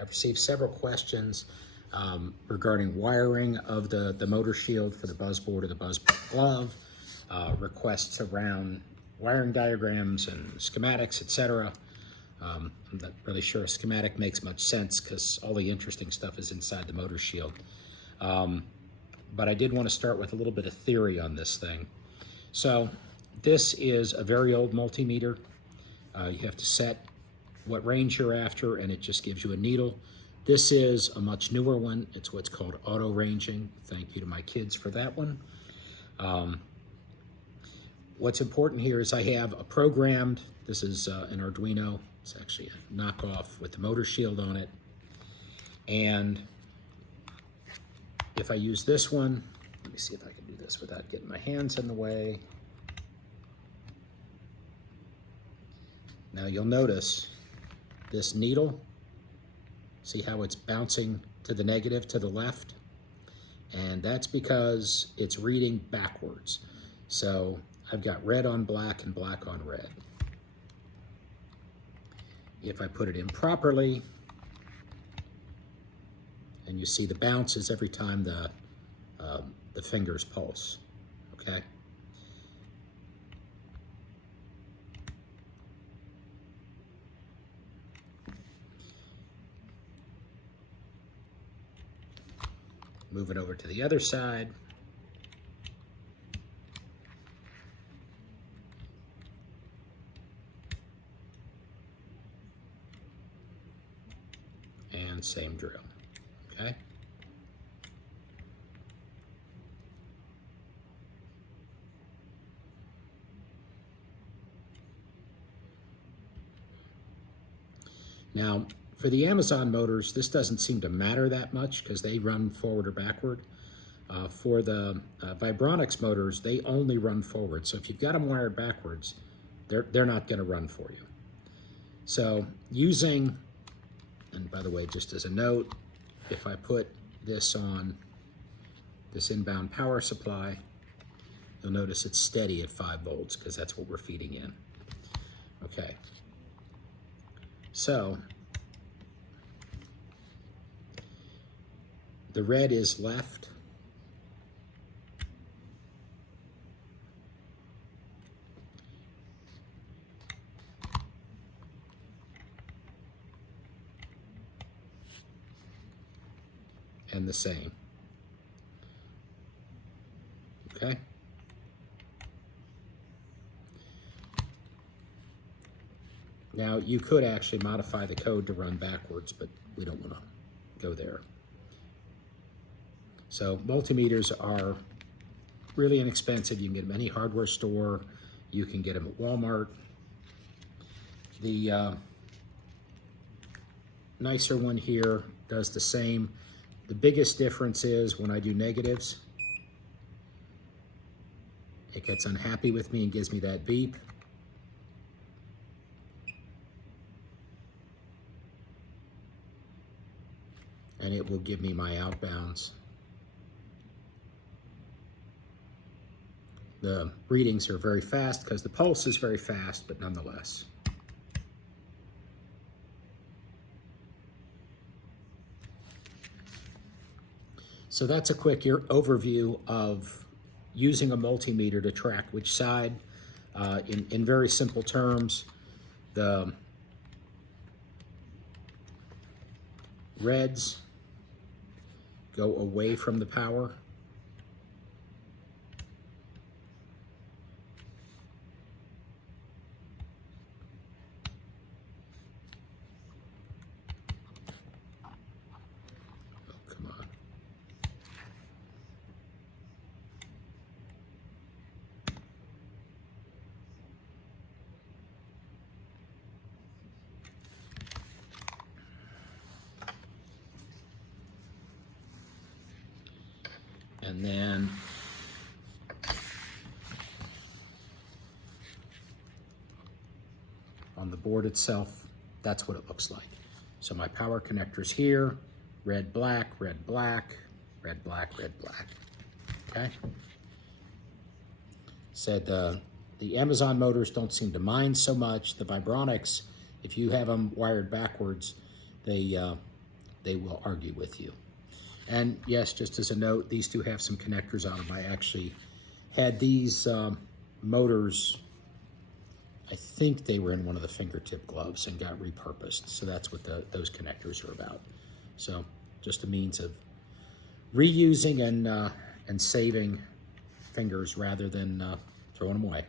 I've received several questions regarding wiring of the Motorshield for the buzzboard or the buzzboard glove, requests around wiring diagrams and schematics, etc. I'm not really sure a schematic makes much sense because all the interesting stuff is inside the Motorshield. But I did want to start with a little bit of theory on this thing. So this is a very old multimeter. You have to set what range you're after, and it just gives you a needle. This is a much newer one. It's what's called auto ranging. Thank you to my kids for that one. What's important here is I have a programmed, this is an Arduino. It's actually a knockoff with the Motorshield on it. And if I use this one, let me see if I can do this without getting my hands in the way. Now you'll notice this needle, see how it's bouncing to the negative to the left? And that's because it's reading backwards. So I've got red on black and black on red. If I put it in properly, and you see the bounces every time the fingers pulse, okay? Move it over to the other side. And same drill, okay? Now, for the Amazon motors, this doesn't seem to matter that much because they run forward or backward. For the Vibronics motors, they only run forward. So if you've got them wired backwards, they're not going to run for you. So using, and by the way, just as a note, if I put this on this inbound power supply, you'll notice it's steady at 5 volts because that's what we're feeding in. Okay. So the red is left. And the same. Okay. Now you could actually modify the code to run backwards, but we don't want to go there. So multimeters are really inexpensive. You can get them at any hardware store. You can get them at Walmart. The nicer one here does the same. The biggest difference is when I do negatives, it gets unhappy with me and gives me that beep. And it will give me my outbounds. The readings are very fast because the pulse is very fast, but nonetheless. So that's a quick overview of using a multimeter to track which side. In very simple terms, the reds go away from the power. Oh, come on. And then on the board itself, that's what it looks like. So my power connector's here, red, black, red, black, red, black, red, black, okay? Said the Amazon motors don't seem to mind so much. The Vibronics, if you have them wired backwards, they they will argue with you. And yes, just as a note, these do have some connectors on them. I actually had these motors, I think they were in one of the fingertip gloves and got repurposed. So that's what those connectors are about. So just a means of reusing and saving fingers rather than throwing them away.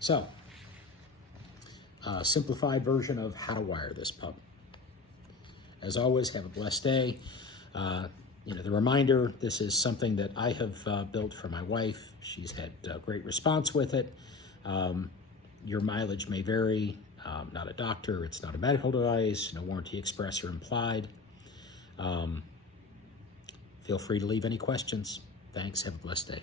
So, simplified version of how to wire this pup. As always, have a blessed day. The reminder, this is something that I have built for my wife. She's had great response with it. Your mileage may vary. Not a doctor, it's not a medical device, no warranty express or implied. Feel free to leave any questions. Thanks, have a blessed day.